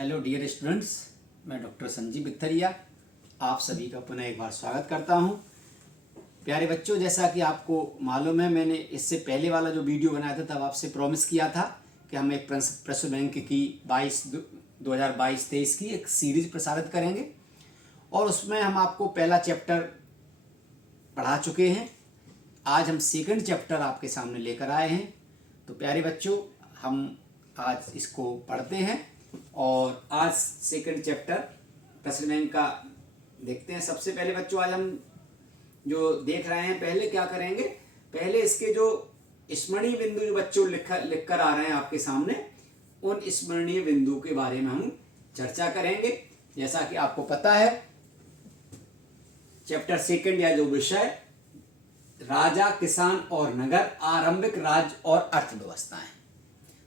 Hello dear students, मैं doctor Sanjeev बिथरिया आप सभी का पुनः एक बार स्वागत करता हूं। प्यारे बच्चों, जैसा कि आपको मालूम है, मैंने इससे पहले वाला जो वीडियो बनाया था तब आपसे प्रॉमिस किया था कि हम एक प्रश्न बैंक की 2022-23 की एक सीरीज प्रसारित करेंगे और उसमें हम आपको पहला चैप्टर पढ़ा चुके हैं। आज हम सेकंड चैप्टर आपके सामने लेकर आए हैं। तो प्यारे बच्चों, हम आज इसको पढ़ते हैं और आज सेकंड चैप्टर प्रश्न बैंक का देखते हैं। सबसे पहले बच्चों, आज हम जो देख रहे हैं, पहले क्या करेंगे, पहले इसके जो स्मरणीय बिंदु जो बच्चों लिख कर आ रहे हैं आपके सामने, उन स्मरणीय बिंदु के बारे में हम चर्चा करेंगे। जैसा कि आपको पता है, चैप्टर सेकंड या जो विषय राजा, किसान और नगर, आरंभिक राज्य और अर्थव्यवस्थाएं,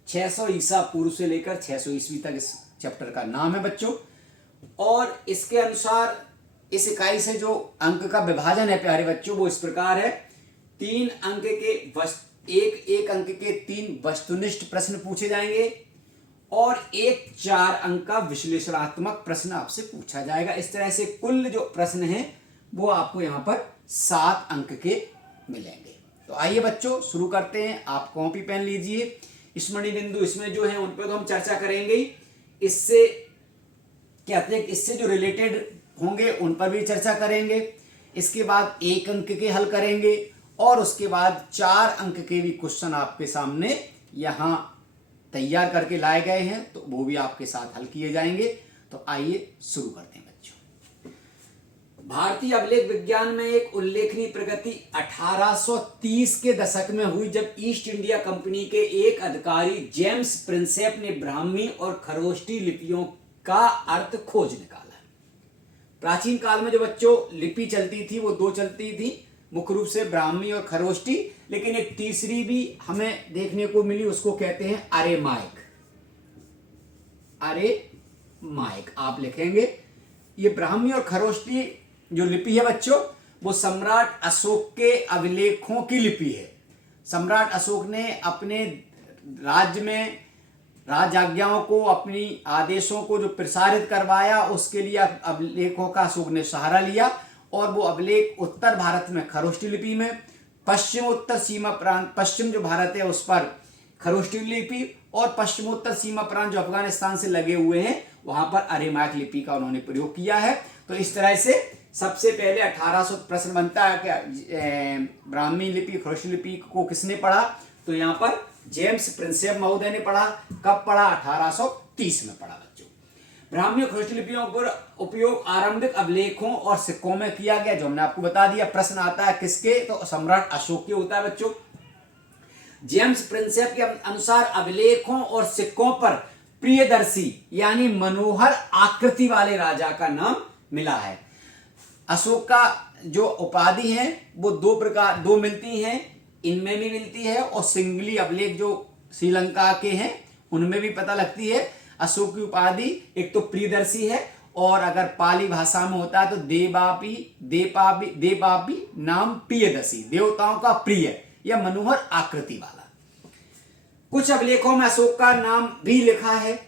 600 ईसा पूर्व से लेकर 600 ईस्वी तक इस चैप्टर का नाम है बच्चों। और इसके अनुसार इस इकाई से जो अंक का विभाजन है प्यारे बच्चों, वो इस प्रकार है। 3 अंक के एक अंक के 3 वस्तुनिष्ठ प्रश्न पूछे जाएंगे और एक 4 अंक का विश्लेषणात्मक प्रश्न आपसे पूछा जाएगा। इस तरह से कुल जो प्रश्न है वो आपको यहाँ पर 7 अंक के मिलेंगे। तो आइए बच्चों शुरू करते हैं। आप कॉपी पेन लीजिए। स्मरणीय बिंदु इसमें जो है उन पर तो हम चर्चा करेंगे ही, इससे क्या कहते हैं, इससे जो रिलेटेड होंगे उन पर भी चर्चा करेंगे। इसके बाद 1 अंक के हल करेंगे और उसके बाद 4 अंक के भी क्वेश्चन आपके सामने यहाँ तैयार करके लाए गए हैं, तो वो भी आपके साथ हल किए जाएंगे। तो आइए शुरू करते हैं बच्चों। भारतीय अभिलेख विज्ञान में एक उल्लेखनीय प्रगति 1830 के दशक में हुई, जब ईस्ट इंडिया कंपनी के एक अधिकारी जेम्स प्रिंसेप ने ब्राह्मी और खरोष्टी लिपियों का अर्थ खोज निकाला। प्राचीन काल में जो बच्चों लिपि चलती थी वो 2 चलती थी, मुख्य रूप से ब्राह्मी और खरोष्टी, लेकिन एक तीसरी भी हमें देखने को मिली, उसको कहते हैं अरेमाइक। अरेमाइक आप लिखेंगे। ये ब्राह्मी और खरोष्टी जो लिपि है बच्चों, वो सम्राट अशोक के अभिलेखों की लिपि है। सम्राट अशोक ने अपने राज्य में राजाज्ञाओं को, अपनी आदेशों को जो प्रसारित करवाया, उसके लिए अभिलेखों का अशोक ने सहारा लिया और वो अभिलेख उत्तर भारत में खरोष्टी लिपि में, पश्चिमोत्तर सीमा प्रांत, पश्चिम जो भारत है उस पर खरोष्टी लिपि, और पश्चिमोत्तर सीमा प्रांत जो अफगानिस्तान से लगे हुए हैं वहां पर अरेमाइक लिपि का उन्होंने प्रयोग किया है। तो इस तरह से सबसे पहले 1800 प्रश्न बनता है कि ब्राह्मी लिपि, खरोष्टी लिपि को किसने पढ़ा, तो यहाँ पर जेम्स प्रिंसेप महोदय ने पढ़ा। कब पढ़ा? 1830 में पढ़ा बच्चों। ब्राह्मी और खरोष्टी लिपियों पर उपयोग आरंभिक अभिलेखों और सिक्कों में किया गया, जो हमने आपको बता दिया। प्रश्न आता है किसके, तो सम्राट अशोक के होता है बच्चों। जेम्स प्रिंसेप के अनुसार अभिलेखों और सिक्कों पर प्रियदर्शी यानी मनोहर आकृति वाले राजा का नाम मिला है। अशोक का जो उपाधि है वो 2 मिलती हैं, इनमें भी मिलती है, और सिंगली अभिलेख जो श्रीलंका के हैं उनमें भी पता लगती है। अशोक की उपाधि एक तो प्रियदर्शी है, और अगर पाली भाषा में होता है तो देवापी नाम प्रियदर्शी, देवताओं का प्रिय या मनोहर आकृति वाला। कुछ अभिलेखों में अशोक का नाम भी लिखा है।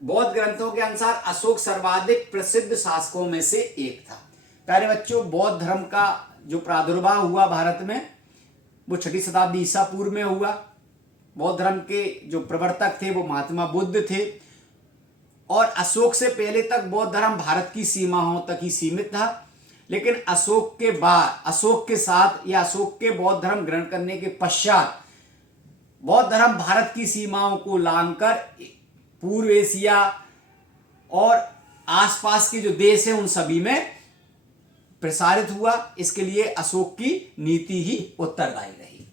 बौद्ध ग्रंथों के अनुसार अशोक सर्वाधिक प्रसिद्ध शासकों में से एक था। प्यारे बच्चों, बौद्ध धर्म का जो प्रादुर्भाव हुआ भारत में वो 6वीं शताब्दी ईसा पूर्व में हुआ। बौद्ध धर्म के जो प्रवर्तक थे वो महात्मा बुद्ध थे, और अशोक से पहले तक बौद्ध धर्म भारत की सीमाओं तक ही सीमित था। लेकिन अशोक के बाद, अशोक के साथ या अशोक के बौद्ध धर्म ग्रहण करने के पश्चात बौद्ध धर्म भारत की सीमाओं को लांघकर पूर्व एशिया और आसपास के जो देश हैं उन सभी में प्रसारित हुआ। इसके लिए अशोक की नीति ही उत्तरदायी रही।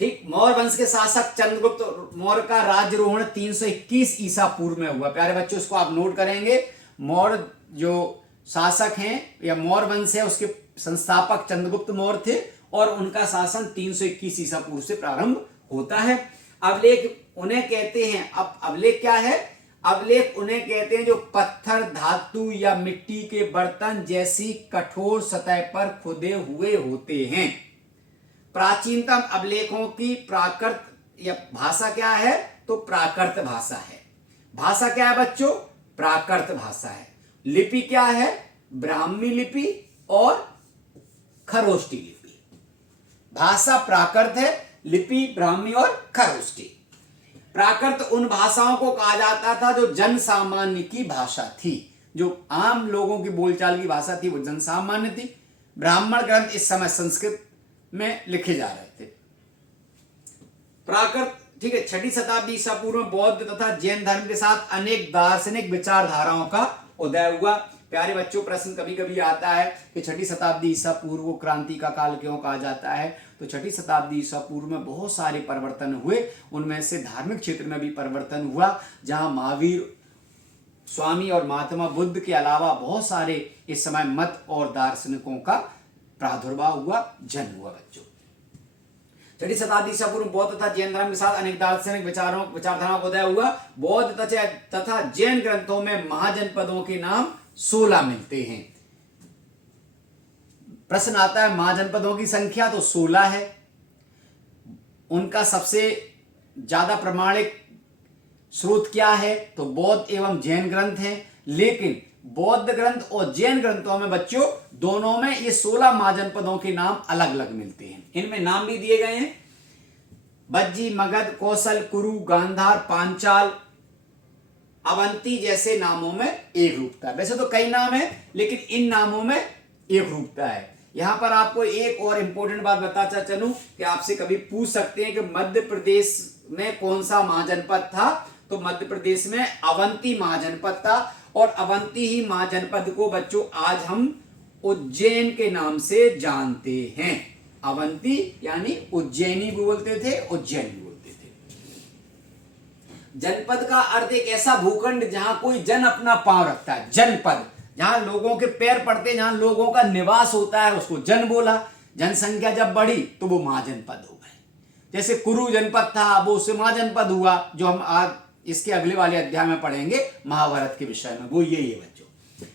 ठीक, मौर्य वंश के शासक चंद्रगुप्त मौर्य का राज्यारोहण 321 ईसा पूर्व में हुआ। प्यारे बच्चों, इसको आप नोट करेंगे। मौर्य जो शासक हैं या मौर्य वंश है, उसके संस्थापक चंद्रगुप्त मौर्य थे और उनका शासन 321 ईसा पूर्व से प्रारंभ होता है। अभिलेख उन्हें कहते हैं, अब अभिलेख क्या है? अभिलेख उन्हें कहते हैं जो पत्थर, धातु या मिट्टी के बर्तन जैसी कठोर सतह पर खुदे हुए होते हैं। प्राचीनतम अभिलेखों की प्राकृत या भाषा क्या है, तो प्राकृत भाषा है। भाषा क्या है बच्चों? प्राकृत भाषा है। लिपि क्या है? ब्राह्मी लिपि और खरोष्टी लिपि। भाषा प्राकृत है, लिपि ब्राह्मी और खरोष्टी। प्राकृत उन भाषाओं को कहा जाता था जो जन सामान्य की भाषा थी, जो आम लोगों की बोलचाल की भाषा थी, वो जन सामान्य थी। ब्राह्मण ग्रंथ इस समय संस्कृत में लिखे जा रहे थे। प्राकृत, ठीक है। 6वीं शताब्दी ईसा पूर्व में बौद्ध तथा जैन धर्म के साथ अनेक दार्शनिक विचारधाराओं का उदय हुआ। प्यारे बच्चों, प्रश्न कभी कभी आता है कि 6वीं शताब्दी ईसा पूर्व को क्रांति का काल क्यों कहा जाता है? तो 6वीं शताब्दी ईसा पूर्व में बहुत सारे परिवर्तन हुए। उनमें से धार्मिक क्षेत्र में भी परिवर्तन हुआ, जहां महावीर स्वामी और महात्मा बुद्ध के अलावा बहुत सारे इस समय मत और दार्शनिकों का प्रादुर्भाव हुआ, जन्म हुआ बच्चों। 6वीं शताब्दी ईसा पूर्व बौद्ध तथा जैन धर्म के साथ अनेक दार्शनिक विचारधाराओं का उदय हुआ। बौद्ध तथा जैन ग्रंथों में महाजनपदों के नाम 16 मिलते हैं। प्रश्न आता है महाजनपदों की संख्या, तो 16 है। उनका सबसे ज्यादा प्रमाणिक स्रोत क्या है? तो बौद्ध एवं जैन ग्रंथ हैं। लेकिन बौद्ध ग्रंथ और जैन ग्रंथों में बच्चों दोनों में ये 16 महाजनपदों के नाम अलग अलग मिलते हैं। इनमें नाम भी दिए गए हैं, बज्जी, मगध, कौशल, कुरु, गांधार, पांचाल, अवंती जैसे नामों में एक रूपता है। वैसे तो कई नाम है, लेकिन इन नामों में एक रूपता है। यहां पर आपको एक और इंपॉर्टेंट बात बताता चलूं कि आपसे कभी पूछ सकते हैं कि मध्य प्रदेश में कौन सा महाजनपद था? तो मध्य प्रदेश में अवंती महाजनपद था, और अवंती ही महाजनपद को बच्चों आज हम उज्जैन के नाम से जानते हैं। अवंती यानी उज्जैनी भी बोलते थे, उज्जैन भी बोलते थे। जनपद का अर्थ एक ऐसा भूखंड जहां कोई जन अपना पांव रखता है। जनपद जहां लोगों के पैर पड़ते, जहां लोगों का निवास होता है, उसको जन बोला। जनसंख्या जब बढ़ी तो वो महाजनपद हो गए। जैसे कुरु जनपद था, वो उससे महाजनपद हुआ, जो हम आज इसके अगले वाले अध्याय में पढ़ेंगे महाभारत के विषय में, वो यही है बच्चों।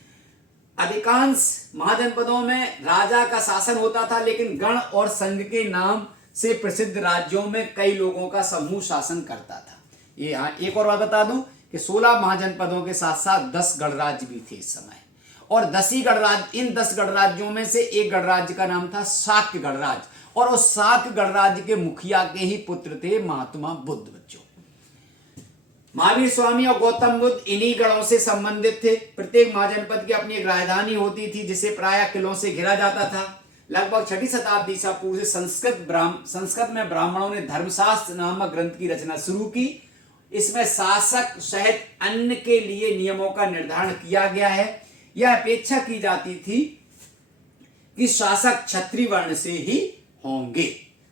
अधिकांश महाजनपदों में राजा का शासन होता था, लेकिन गण और संघ के नाम से प्रसिद्ध राज्यों में कई लोगों का समूह शासन करता था। ये यहाँ एक और बात बता दूं कि 16 महाजनपदों के साथ साथ 10 गणराज्य भी थे इस समय, और 10 ही गणराज्य, इन 10 गणराज्यों में से एक गणराज्य का नाम था शाक्य गणराज्य, और उस शाक्य गणराज्य के मुखिया के ही पुत्र थे महात्मा बुद्ध बच्चों। महावीर स्वामी और गौतम बुद्ध इन्हीं गणों से संबंधित थे। प्रत्येक महाजनपद की अपनी एक राजधानी होती थी, जिसे प्रायः किलों से घिरा जाता था। लगभग 6वीं शताब्दी ईसा पूर्व से संस्कृत में ब्राह्मणों ने धर्मशास्त्र नामक ग्रंथ की रचना शुरू की। इसमें शासक सहित अन्य के लिए नियमों का निर्धारण किया गया है। यह अपेक्षा की जाती थी कि शासक क्षत्रिय वर्ण से ही होंगे।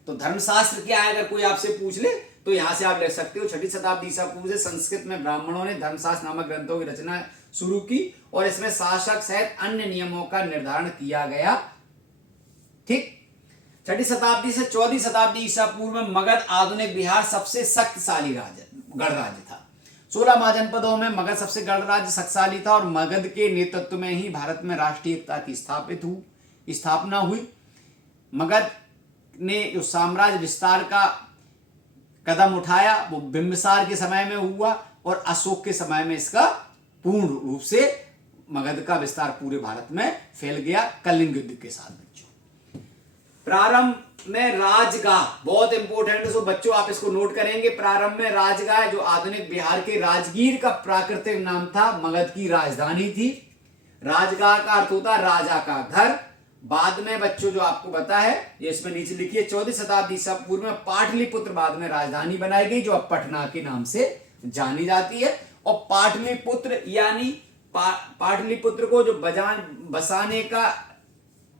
तो धर्मशास्त्र क्या है, अगर कोई आपसे पूछ ले तो यहां से आप ले सकते हो। 6वीं शताब्दी ईसा पूर्व से संस्कृत में ब्राह्मणों ने धर्मशास्त्र नामक ग्रंथों की रचना शुरू की, और इसमें शासक सहित अन्य नियमों का निर्धारण किया गया। ठीक। 6वीं शताब्दी से 14वीं शताब्दी ईसा पूर्व में मगध आधुनिक बिहार सबसे शक्तिशाली गणराज्य था। 16 महाजनपदों में मगध सबसे गणराज्य शक्तिशाली था, और मगध के नेतृत्व में ही भारत में राष्ट्रीय एकता की स्थापना हुई। मगध ने जो साम्राज्य विस्तार का कदम उठाया वो बिंबिसार के समय में हुआ, और अशोक के समय में इसका पूर्ण रूप से मगध का विस्तार पूरे भारत में फैल गया कलिंग युद्ध के साथ बच्चों। प्रारंभ में राजगाह बहुत इंपॉर्टेंट है, सो बच्चों आप इसको नोट करेंगे। प्रारंभ में राजगाह जो आधुनिक बिहार के राजगीर का प्राकृतिक नाम था, मगध की राजधानी थी। राजगाह का अर्थ होता है राजा का घर। बाद में बच्चों जो आपको पता है, ये इसमें नीचे लिखिए, 14वीं शताब्दी ईसा पूर्व में पाटलिपुत्र बाद में राजधानी बनाई गई, जो अब पटना के नाम से जानी जाती है। और पाटलिपुत्र यानी पाटलिपुत्र को जो बसाने का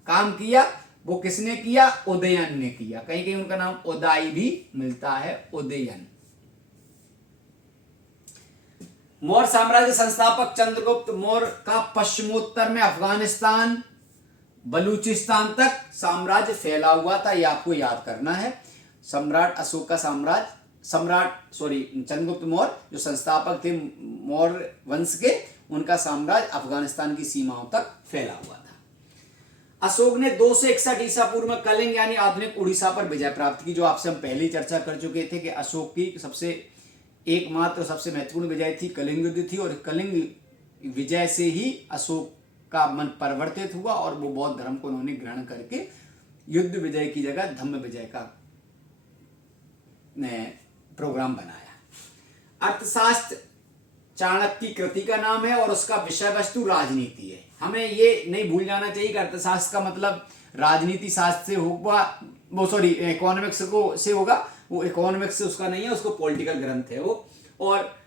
काम किया वो किसने किया? उदयन ने किया। कहीं कहीं उनका नाम उदय भी मिलता है, उदयन। मौर्य साम्राज्य संस्थापक चंद्रगुप्त मौर्य का पश्चिमोत्तर में अफगानिस्तान, बलूचिस्तान तक साम्राज्य फैला हुआ था, यह आपको याद करना है। सम्राट अशोक का चंद्रगुप्त मौर्य जो संस्थापक थे मौर्य वंश के, उनका साम्राज्य अफगानिस्तान की सीमाओं तक फैला हुआ था। अशोक ने 261 ईसा पूर्व में कलिंग यानी आधुनिक उड़ीसा पर विजय प्राप्त की, जो आपसे हम पहले ही चर्चा कर चुके थे कि अशोक की सबसे एकमात्र सबसे महत्वपूर्ण विजय थी कलिंग युद्ध थी, और कलिंग विजय से ही अशोक का मन परिवर्तित हुआ और वो बौद्ध धर्म को उन्होंने ग्रहण करके युद्ध विजय की जगह धम्म विजय का प्रोग्राम बनाया। अर्थशास्त्र चाणक्य की कृति का नाम है और उसका विषय वस्तु राजनीति है। हमें ये नहीं भूल जाना चाहिए कि अर्थशास्त्र का मतलब राजनीति शास्त्र से होगा, वो सॉरी इकोनॉमिक्स को से होगा, वो इकोनॉमिक्स से उसका नहीं है, उसको पॉलिटिकल ग्रंथ है वो। और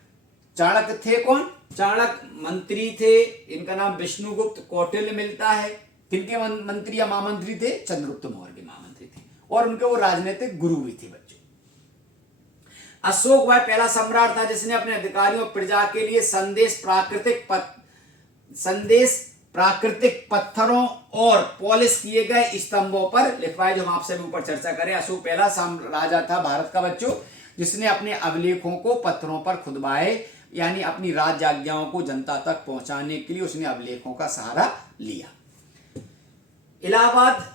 चाणक्य थे कौन? चाणक्य मंत्री थे, इनका नाम विष्णुगुप्त कौटिल्य मिलता है। किनके मंत्री या महामंत्री थे? चंद्रगुप्त मौर्य के महामंत्री थे, और उनके वो राजनीतिक गुरु भी थे बच्चों। अशोक वह पहला सम्राट था जिसने अपने अधिकारियों और प्रजा के लिए संदेश प्राकृतिक पत्थरों और पॉलिश किए गए स्तंभों पर लिखवाए, जो हम आपसे भी ऊपर चर्चा करें। अशोक पहला राजा था भारत का बच्चों जिसने अपने अभिलेखों को पत्थरों पर खुदवाए, यानी अपनी राज्य आज्ञाओं को जनता तक पहुंचाने के लिए उसने अभिलेखों का सहारा लिया। इलाहाबाद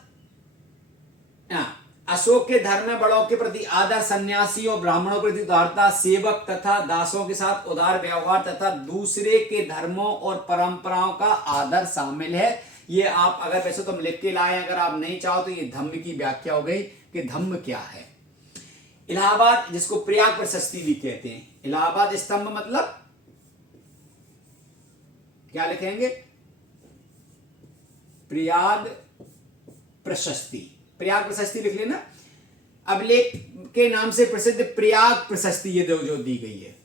अशोक के धर्म में बड़ों के प्रति आदर, सन्यासी और ब्राह्मणों के प्रति उदारता, सेवक तथा दासों के साथ उदार व्यवहार तथा दूसरे के धर्मों और परंपराओं का आदर शामिल है। ये आप अगर वैसे तो हम लिख के लाए, अगर आप नहीं चाहो तो ये धम्म की व्याख्या हो गई कि धम्म क्या है। इलाहाबाद जिसको प्रयाग प्रशस्ति भी कहते हैं, इलाहाबाद स्तंभ मतलब क्या लिखेंगे? प्रयाग प्रशस्ति, प्रयाग प्रशस्ति लिख लेना। अभिलेख के नाम से प्रसिद्ध प्रयाग प्रशस्ति ये जो दी गई है।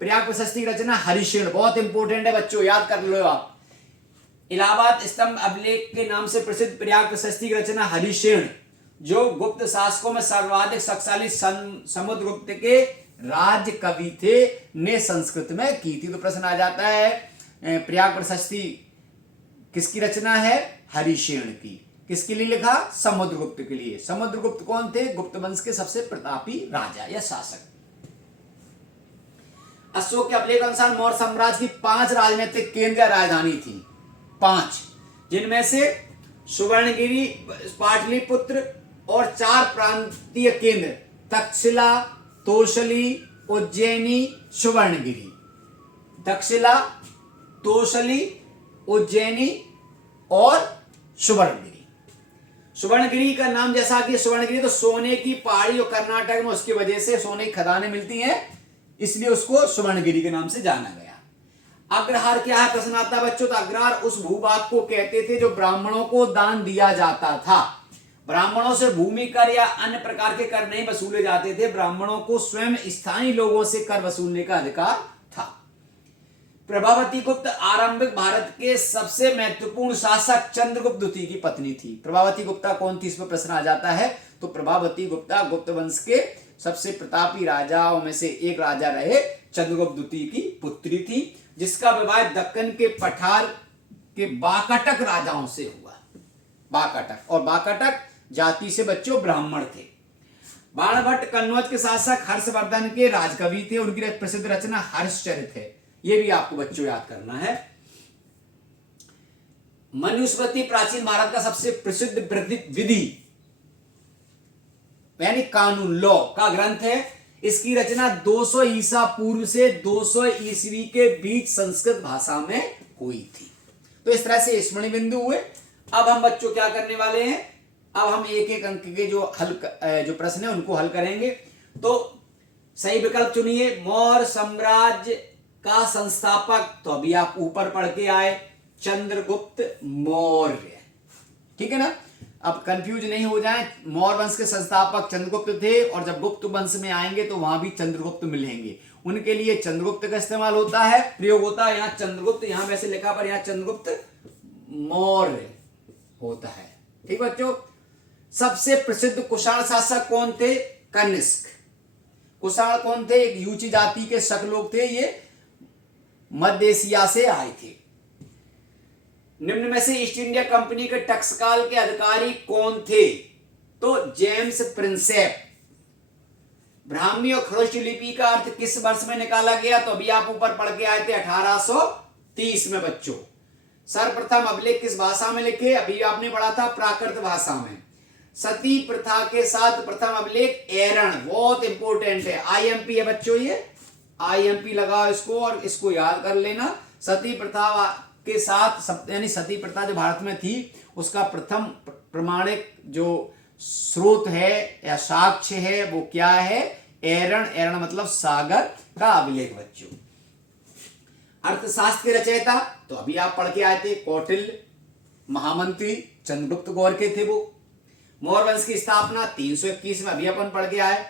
प्रयाग प्रशस्ति की रचना हरिशेन, बहुत इंपॉर्टेंट है बच्चों, याद कर लो आप। इलाहाबाद स्तंभ अभिलेख के नाम से प्रसिद्ध प्रयाग प्रशस्ति की रचना हरिशेन, जो गुप्त शासकों में सर्वाधिक शक्तिशाली समुद्रगुप्त के राज कवि थे, ने संस्कृत में की थी। तो प्रश्न आ जाता है प्रयाग प्रशस्ति किसकी रचना है? हरिशेन की। किसके लिए लिखा? समुद्रगुप्त के लिए। समुद्रगुप्त कौन थे? गुप्त वंश के सबसे प्रतापी राजा या शासक। अशोक के अभिलेख अनुसार मौर्य साम्राज्य की 5 राजनीतिक केंद्र या राजधानी थी, 5, जिनमें से सुवर्णगिरी, पाटलिपुत्र और 4 प्रांतीय केंद्र तक्षशिला, तोषली, उज्जैनी, सुवर्णगिरी। तक्षशिला, तोषली, उज्जैनी और सुवर्णगिरी। सुवर्णगिरी का नाम जैसा कि सुवर्णगिरी तो सोने की पहाड़ी और कर्नाटक में उसकी वजह से सोने की खदानें मिलती हैं, इसलिए उसको सुवर्णगिरी के नाम से जाना गया। अग्रहार क्या है? प्रश्न आता है बच्चों। तो अग्रहार उस भूभाग को कहते थे जो ब्राह्मणों को दान दिया जाता था। ब्राह्मणों से भूमि कर या अन्य प्रकार के कर नहीं वसूले जाते थे। ब्राह्मणों को स्वयं स्थानीय लोगों से कर वसूलने का अधिकार था। प्रभावती गुप्त आरंभिक भारत के सबसे महत्वपूर्ण शासक चंद्रगुप्त द्वितीय की पत्नी थी। प्रभावती गुप्ता कौन थी? इस पर प्रश्न आ जाता है। तो प्रभावती गुप्ता गुप्त वंश के सबसे प्रतापी राजाओं में से एक राजा रहे, चंद्रगुप्त द्वितीय की पुत्री थी, जिसका विवाह दक्कन के पठार के बाकाटक राजाओं से हुआ। बाकाटक, और बाकाटक जाति से बच्चों ब्राह्मण थे। बाणभट्ट कन्नौज के शासक हर्षवर्धन के राजकवि थे। उनकी प्रसिद्ध रचना हर्षचरित है, ये भी आपको बच्चों याद करना है। मनुस्मृति प्राचीन भारत का सबसे प्रसिद्ध विधि यानी कानून, लॉ का ग्रंथ है। इसकी रचना 200 ईसा पूर्व से 200 ईस्वी के बीच संस्कृत भाषा में हुई थी। तो इस तरह से स्मृति बिंदु हुए। अब हम बच्चों क्या करने वाले हैं? अब हम एक एक अंक के जो प्रश्न है उनको हल करेंगे। तो सही विकल्प चुनिए। मौर्य साम्राज्य का संस्थापक, तो अभी आप ऊपर पढ़ के आए, चंद्रगुप्त मौर्य, ठीक है ना। अब कंफ्यूज नहीं हो जाए, मौर्य वंश के संस्थापक चंद्रगुप्त थे, और जब गुप्त वंश में आएंगे तो वहां भी चंद्रगुप्त मिलेंगे। उनके लिए चंद्रगुप्त का इस्तेमाल होता है, प्रयोग होता है। यहाँ चंद्रगुप्त, यहाँ वैसे लिखा पर यहाँ चंद्रगुप्त मौर्य होता है, ठीक बच्चों। सबसे प्रसिद्ध कुषाण शासक कौन थे? कनिष्क। कुषाण कौन थे? एक यूची जाति के शक लोग थे, ये मध्य एशिया से आए थे। निम्न में से ईस्ट इंडिया कंपनी के टकसाल के अधिकारी कौन थे? तो जेम्स प्रिंसेप। ब्राह्मी और खरोष्ट लिपि का अर्थ किस वर्ष में निकाला गया? तो अभी आप ऊपर पढ़ के आए थे 1830 में बच्चों। सर्वप्रथम अभिलेख किस भाषा में लिखे? अभी आपने पढ़ा था प्राकृत भाषा में। सती प्रथा के साथ प्रथम अभिलेख एरण, बहुत इंपॉर्टेंट है, आईएमपी है बच्चों ये। IMP लगाओ इसको और इसको याद कर लेना। सती प्रथा के साथ यानी सती प्रथा जो भारत में थी उसका प्रथम प्रमाणिक जो स्रोत है या साक्ष्य है वो क्या है? एरण। एरण मतलब सागर का अभिलेख बच्चों। अर्थशास्त्र के रचयिता तो अभी आप पढ़ के आए थे, कौटिल्य। महामंत्री चंद्रगुप्त गौर्य के थे वो। मौर्य वंश की स्थापना 321 में, अभी अपन पढ़ के आए।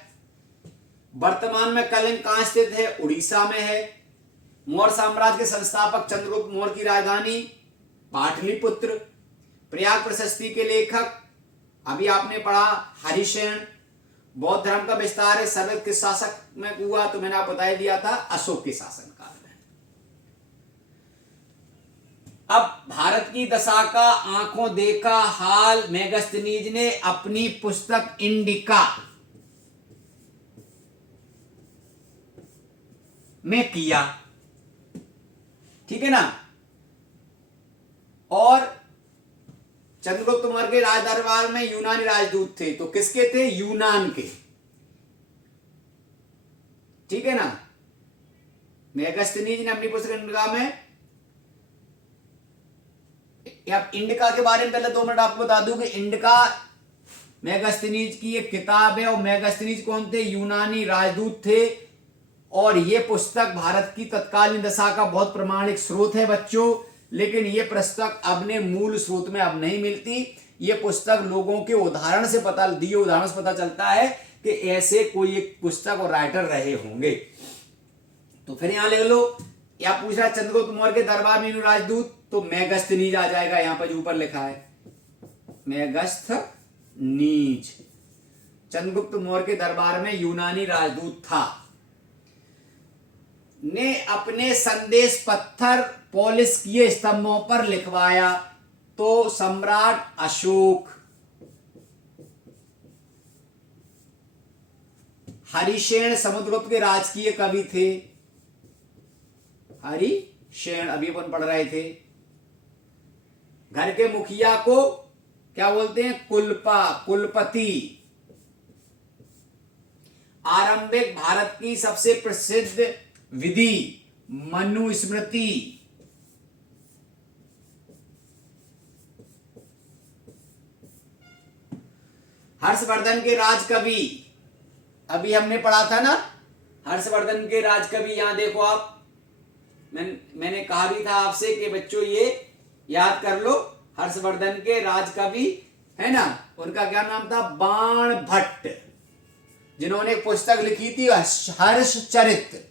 वर्तमान में कलिंग कहां स्थित है? उड़ीसा में है। मौर्य साम्राज्य के संस्थापक चंद्रगुप्त मौर्य की राजधानी पाटलिपुत्र। प्रयाग प्रशस्ति के लेखक अभी आपने पढ़ा हरिसेन। बौद्ध धर्म का विस्तार है सर्वोत्तम किस शासक में हुआ? तो मैंने आपको बता दिया था, अशोक के शासनकाल में। अब भारत की दशा का आंखों देखा हाल मेगास्थनीज ने अपनी पुस्तक इंडिका में किया, ठीक है ना। और चंद्रगुप्त मौर्य के राज दरबार में यूनानी राजदूत थे, तो किसके थे? यूनान के, ठीक है ना। मेगास्थनीज ने अपनी पुस्तक इंडिका में, अब इंडिका के बारे में पहले 2 मिनट आपको बता दूं कि इंडिका मेगास्थनीज की एक किताब है। और मेगास्थनीज कौन थे? यूनानी राजदूत थे। और ये पुस्तक भारत की तत्कालीन दशा का बहुत प्रमाणिक स्रोत है बच्चों। लेकिन ये पुस्तक अपने मूल स्रोत में अब नहीं मिलती। ये पुस्तक लोगों के उदाहरण से पता चलता है कि ऐसे कोई एक पुस्तक और राइटर रहे होंगे। तो फिर यहां ले लो, या पूछ रहा चंद्रगुप्त मौर्य के दरबार में राजदूत, तो मेगास्थनीज आ जाएगा। यहां पर जो ऊपर लिखा है मेगास्थनीज, चंद्रगुप्त मौर्य के दरबार में यूनानी राजदूत था, ने अपने संदेश पत्थर पॉलिश किए स्तंभों पर लिखवाया। तो सम्राट अशोक, हरिसेन समुद्रगुप्त के राजकीय कवि थे। हरिसेन अभी अपन पढ़ रहे थे। घर के मुखिया को क्या बोलते हैं? कुलपति। आरंभिक भारत की सबसे प्रसिद्ध विधि मनुस्मृति। हर्षवर्धन के राजकवि, अभी हमने पढ़ा था ना हर्षवर्धन के राजकवि। यहां देखो आप, मैंने कहा भी था आपसे कि बच्चों ये याद कर लो। हर्षवर्धन के राजकवि है ना, उनका क्या नाम था? बाण भट्ट, जिन्होंने एक पुस्तक लिखी थी हर्षचरित।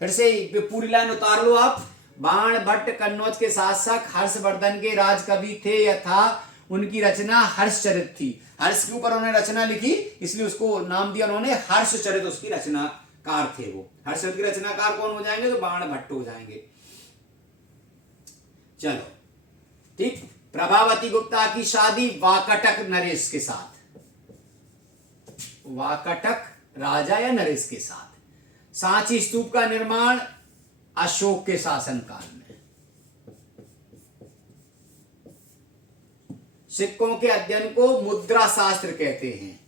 फिर से पूरी लाइन उतार लो आप। बाण भट्ट कन्नौज के शासक हर्षवर्धन के राजकवि थे या था। उनकी रचना हर्षचरित थी। हर्ष के ऊपर उन्होंने रचना लिखी, इसलिए उसको नाम दिया उन्होंने हर्षचरित। उसकी रचनाकार थे वो। हर्षचरित के रचनाकार कौन हो जाएंगे? तो बाण भट्ट हो जाएंगे। चलो ठीक। प्रभावती गुप्ता की शादी वाकटक नरेश के साथ, वाकटक राजा या नरेश के साथ। सांची स्तूप का निर्माण अशोक के शासनकाल में। सिक्कों के अध्ययन को मुद्रा शास्त्र कहते हैं।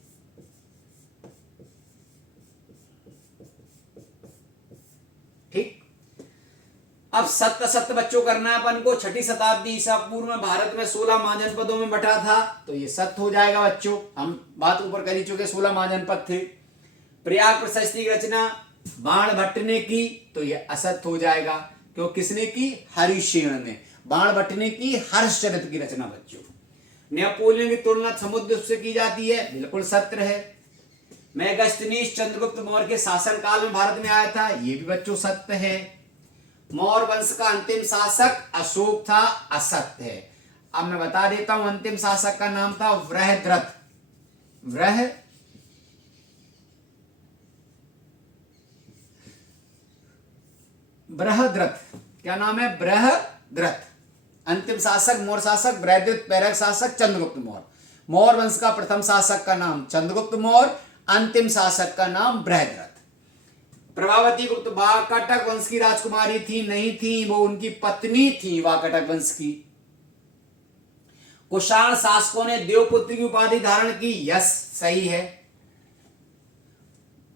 ठीक। अब सत्य बच्चों करना है अपन को। 6ठी शताब्दी ईसा पूर्व में भारत में 16 महाजनपदों में बटा था, तो ये सत्य हो जाएगा बच्चों। हम बात ऊपर कर ही चुके, 16 महाजनपद थे। प्रयाग प्रशस्ति की रचना बाण भट्ट ने की, तो ये असत्य हो जाएगा। क्यों? किसने की? हरिसेन ने। बाण भट्ट ने की हर्षचरित की रचना बच्चों। नेपोलियन की तुलना समुद्र से की जाती है, बिल्कुल सत्य है। मेगास्थनीज चंद्रगुप्त मौर्य के शासनकाल में भारत में आया था, ये भी बच्चों सत्य है। मौर्य वंश का अंतिम शासक अशोक था, असत्य है। अब मैं बता देता हूं, अंतिम शासक का नाम था बृहद्रथ। बृहद्रथ, क्या नाम है? बृहद्रथ। अंतिम शासक मौर्य शासक बृहद्रथ, प्रेरक शासक चंद्रगुप्त मौर्य। मौर्य वंश का प्रथम शासक का नाम चंद्रगुप्त मौर्य, अंतिम शासक का नाम बृहद्रथ। प्रभावती गुप्त वाकटक वंश की राजकुमारी थी? नहीं थी, वो उनकी पत्नी थी वाकटक वंश की। कुषाण शासकों ने देवपुत्र की उपाधि धारण की? यस, सही है।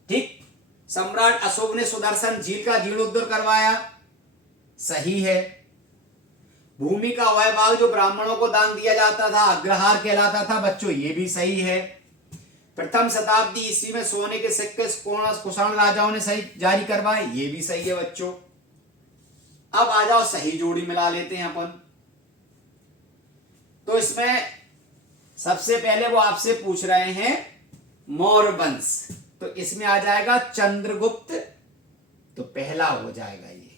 ठीक। सम्राट अशोक ने सुदर्शन झील का जीर्णोद्धार करवाया, सही है। भूमि का वह भाग जो ब्राह्मणों को दान दिया जाता था अग्रहार कहलाता था बच्चों, ये भी सही है। प्रथम शताब्दी ईस्वी में सोने के सिक्के कुषाण राजाओं ने सही जारी करवाए, ये भी सही है बच्चों। अब आ जाओ सही जोड़ी मिला लेते हैं अपन। तो इसमें सबसे पहले वो आपसे पूछ रहे हैं मौर्य वंश, तो इसमें आ जाएगा चंद्रगुप्त, तो पहला हो जाएगा ये।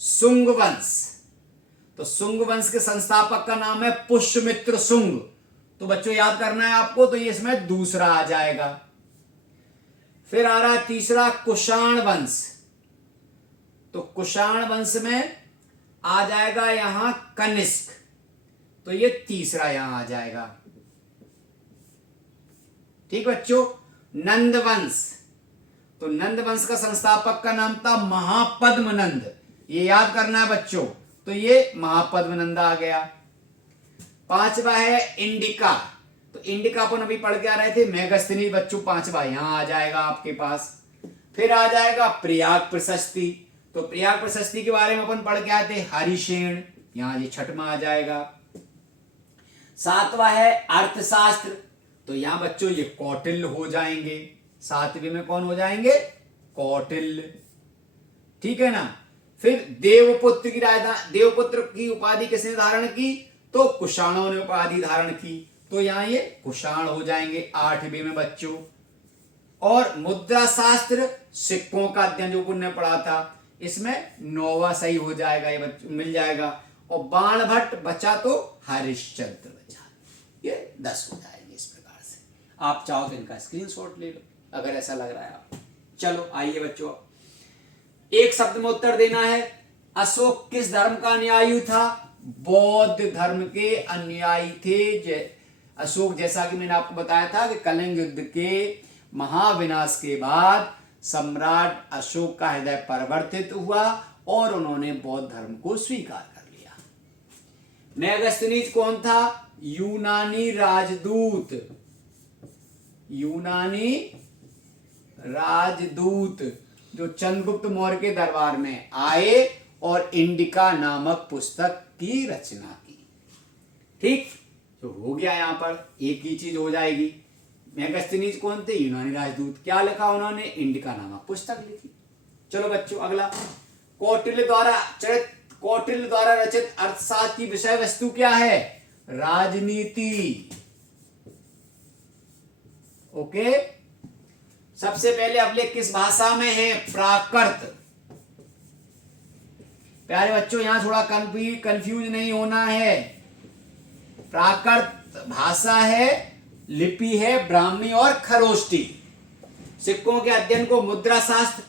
शुंग वंश, तो शुंग वंश के संस्थापक का नाम है पुष्यमित्र शुंग, तो बच्चों याद करना है आपको, तो ये इसमें दूसरा आ जाएगा। फिर आ रहा है तीसरा कुषाण वंश, तो कुषाण वंश में आ जाएगा यहां कनिष्क, तो ये तीसरा यहां आ जाएगा। ठीक बच्चों। नंद वंश, तो नंद वंश का संस्थापक का नाम था महापद्मनंद, ये याद करना है बच्चों, तो ये महापद्मनंद आ गया। पांचवा है इंडिका, तो इंडिका अपन अभी पढ़ के आ रहे थे, मेगस्थनी बच्चों पांचवा यहां आ जाएगा आपके पास। फिर आ जाएगा प्रयाग प्रशस्ति, तो प्रयाग प्रशस्ति के बारे में अपन पढ़ के आए थे, हरिशेन, यहां ये छठवां आ जाएगा। सातवां है अर्थशास्त्र, तो यहां बच्चों ये कौटिल्य हो जाएंगे, सातवें में कौन हो जाएंगे, कौटिल्य, ठीक है ना। फिर देवपुत्र की देवपुत्र की उपाधि किसने धारण की, तो कुषाणों ने उपाधि धारण की, तो यहां ये कुषाण हो जाएंगे आठवें में बच्चों। और मुद्रा शास्त्र, सिक्कों का अध्ययन जो पुण्य पढ़ा था, इसमें नौवा सही हो जाएगा, ये मिल जाएगा। और बाण भट्ट बचा तो हरिश्चंद्र बचा, ये 10 हो जाएंगे इस प्रकार से। आप चाहो तो इनका स्क्रीनशॉट ले लो अगर ऐसा लग रहा है आप। चलो आइए बच्चों, एक शब्द में उत्तर देना है। अशोक किस धर्म का अनुयायी था, बौद्ध धर्म के अनुयायी थे। अशोक, जैसा कि मैंने आपको बताया था कि कलिंग युद्ध के महाविनाश के बाद सम्राट अशोक का हृदय परिवर्तित हुआ और उन्होंने बौद्ध धर्म को स्वीकार कर लिया। मेगस्थनीज कौन था, यूनानी राजदूत, यूनानी राजदूत जो चंद्रगुप्त मौर्य के दरबार में आए और इंडिका नामक पुस्तक की रचना की। ठीक, तो हो गया, यहां पर एक ही चीज हो जाएगी। मेगस्थनीज कौन थे, यूनानी राजदूत, क्या लिखा उन्होंने, इंडिका नामक पुस्तक लिखी। चलो बच्चों अगला, कौटिल्य द्वारा रचित अर्थशास्त्र की विषय वस्तु क्या है, राजनीति। ओके, सबसे पहले अभिलेख किस भाषा में है, प्राकृत। प्यारे बच्चों यहां थोड़ा कंफ्यूज नहीं होना है, प्राकृत भाषा है, लिपि है ब्राह्मी और खरोष्टी। सिक्कों के अध्ययन को मुद्रा शास्त्र,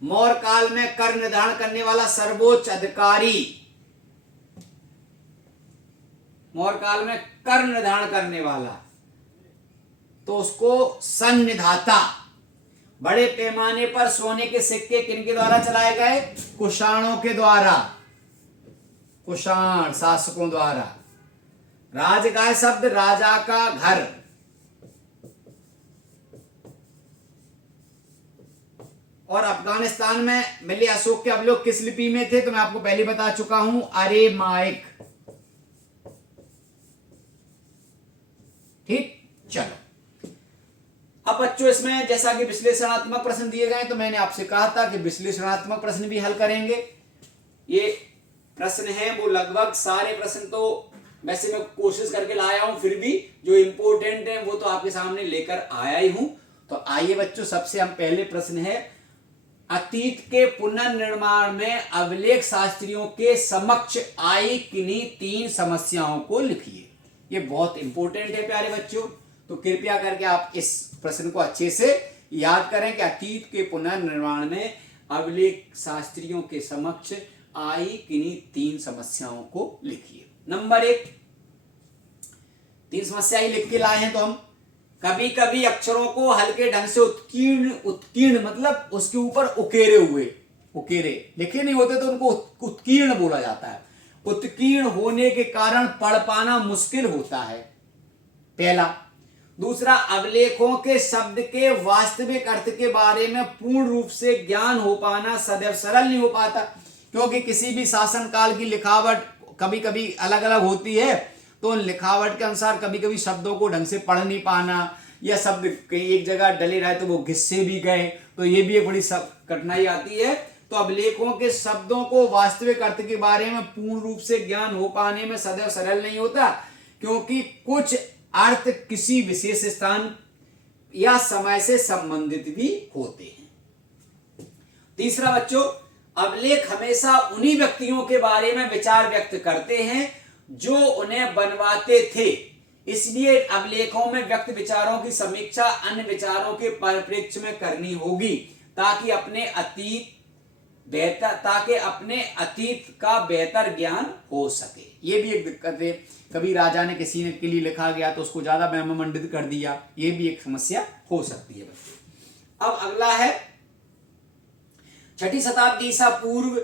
मौर्य काल में कर निर्धारण करने वाला सर्वोच्च अधिकारी, मौर्य काल में कर निर्धारण करने वाला, तो उसको सन्निधाता। बड़े पैमाने पर सोने के सिक्के किनके द्वारा चलाए गए, कुषाणों के द्वारा, कुषाण शासकों द्वारा। राजगाह शब्द राजा का घर, और अफगानिस्तान में मिले अशोक के अवलोक किस लिपि में थे, तो मैं आपको पहले बता चुका हूं, अरेमाइक। ठीक, चलो अब बच्चों इसमें जैसा कि विश्लेषणात्मक प्रश्न दिए गए, तो मैंने आपसे कहा था कि विश्लेषणात्मक प्रश्न भी हल करेंगे। ये प्रश्न हैं वो लगभग सारे प्रश्न तो वैसे मैं कोशिश करके लाया हूं, फिर भी जो इंपॉर्टेंट है वो तो आपके सामने लेकर आया ही हूं। तो आइए बच्चों, सबसे हम पहले प्रश्न है, अतीत के पुनर्निर्माण में अभिलेख शास्त्रियों के समक्ष आई किन्हीं 3 समस्याओं को लिखिए। ये बहुत इंपॉर्टेंट है प्यारे बच्चों, तो कृपया करके आप इस प्रश्न को अच्छे से याद करें कि अतीत के पुनर्निर्माण में अभिलेख शास्त्रियों के समक्ष आई किन्हीं 3 समस्याओं को लिखिए। नंबर 1, 3 समस्या ही लिख के लाए हैं तो हम, कभी कभी अक्षरों को हल्के ढंग से उत्कीर्ण मतलब उसके ऊपर उकेरे हुए, उकेरे लिखे नहीं होते तो उनको उत्कीर्ण बोला जाता है। उत्कीर्ण होने के कारण पढ़ पाना मुश्किल होता है, पहला। दूसरा, अवलेखों के शब्द के वास्तविक अर्थ के बारे में पूर्ण रूप से ज्ञान हो पाना सदैव सरल नहीं हो पाता, क्योंकि किसी भी शासन काल की लिखावट कभी कभी अलग अलग होती है, तो उन लिखावट के अनुसार कभी कभी शब्दों को ढंग से पढ़ नहीं पाना, या शब्द कहीं एक जगह डले रहे तो वो घिस्से भी गए, तो ये भी एक बड़ी कठिनाई आती है। तो अभिलेखों के शब्दों को वास्तविक अर्थ के बारे में पूर्ण रूप से ज्ञान हो पाने में सदैव सरल नहीं होता, क्योंकि कुछ अर्थ किसी विशेष स्थान या समय से संबंधित भी होते हैं। तीसरा बच्चों, अभिलेख हमेशा उन्हीं व्यक्तियों के बारे में विचार व्यक्त करते हैं जो उन्हें बनवाते थे, इसलिए अभिलेखों में व्यक्त विचारों की समीक्षा अन्य विचारों के परिप्रेक्ष्य में करनी होगी, ताकि अपने अतीत का बेहतर ज्ञान हो सके। ये भी एक दिक्कत है, कभी राजा ने किसी ने के लिए लिखा गया तो उसको ज्यादा महिमामंडित कर दिया, ये भी एक समस्या हो सकती है बच्चों। अब अगला है, 6ठी शताब्दी ईसा पूर्व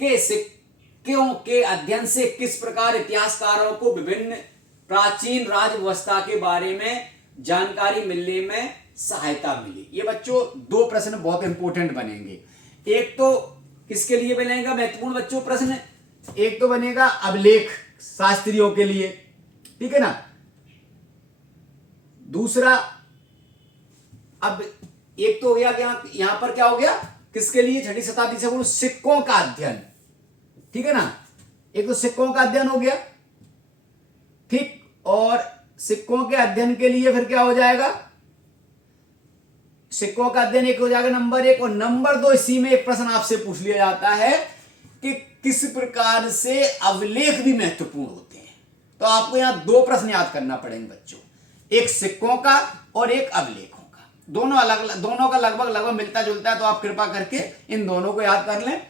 के सिक्कों के अध्ययन से किस प्रकार इतिहासकारों को विभिन्न प्राचीन राज व्यवस्था के बारे में जानकारी मिलने में सहायता मिली। ये बच्चों दो प्रश्न बहुत इंपॉर्टेंट बनेंगे। एक तो किसके लिए बनेगा महत्वपूर्ण बच्चों प्रश्न, एक तो बनेगा अभिलेख शास्त्रियों के लिए, ठीक है ना। दूसरा, अब एक तो हो गया क्या, यहां पर क्या हो गया, किसके लिए, 6ठी शताब्दी से पूर्व सिक्कों का अध्ययन, ठीक है ना। एक तो सिक्कों का अध्ययन हो गया, ठीक, और सिक्कों के अध्ययन के लिए फिर क्या हो जाएगा, सिक्कों का अध्ययन एक हो जाएगा नंबर 1, और नंबर 2 इसी में एक प्रश्न आपसे पूछ लिया जाता है कि किस प्रकार से अभिलेख भी महत्वपूर्ण होते हैं। तो आपको यहां दो प्रश्न याद करना पड़ेंगे बच्चों, एक सिक्कों का और एक अभिलेखों का, दोनों का लगभग मिलता जुलता है, तो आप कृपा करके इन दोनों को याद कर लें।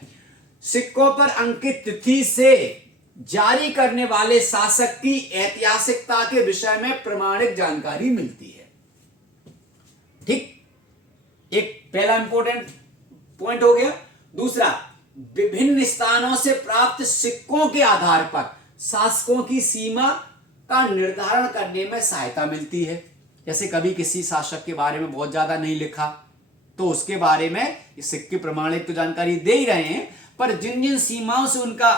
सिक्कों पर अंकित तिथि से जारी करने वाले शासक की ऐतिहासिकता के विषय में प्रमाणिक जानकारी मिलती है, ठीक, एक पहला इंपॉर्टेंट पॉइंट हो गया। दूसरा, विभिन्न स्थानों से प्राप्त सिक्कों के आधार पर शासकों की सीमा का निर्धारण करने में सहायता मिलती है। जैसे कभी किसी शासक के बारे में बहुत ज्यादा नहीं लिखा, तो उसके बारे में सिक्के प्रमाणिक तो जानकारी दे ही रहे हैं, पर जिन जिन सीमाओं से उनका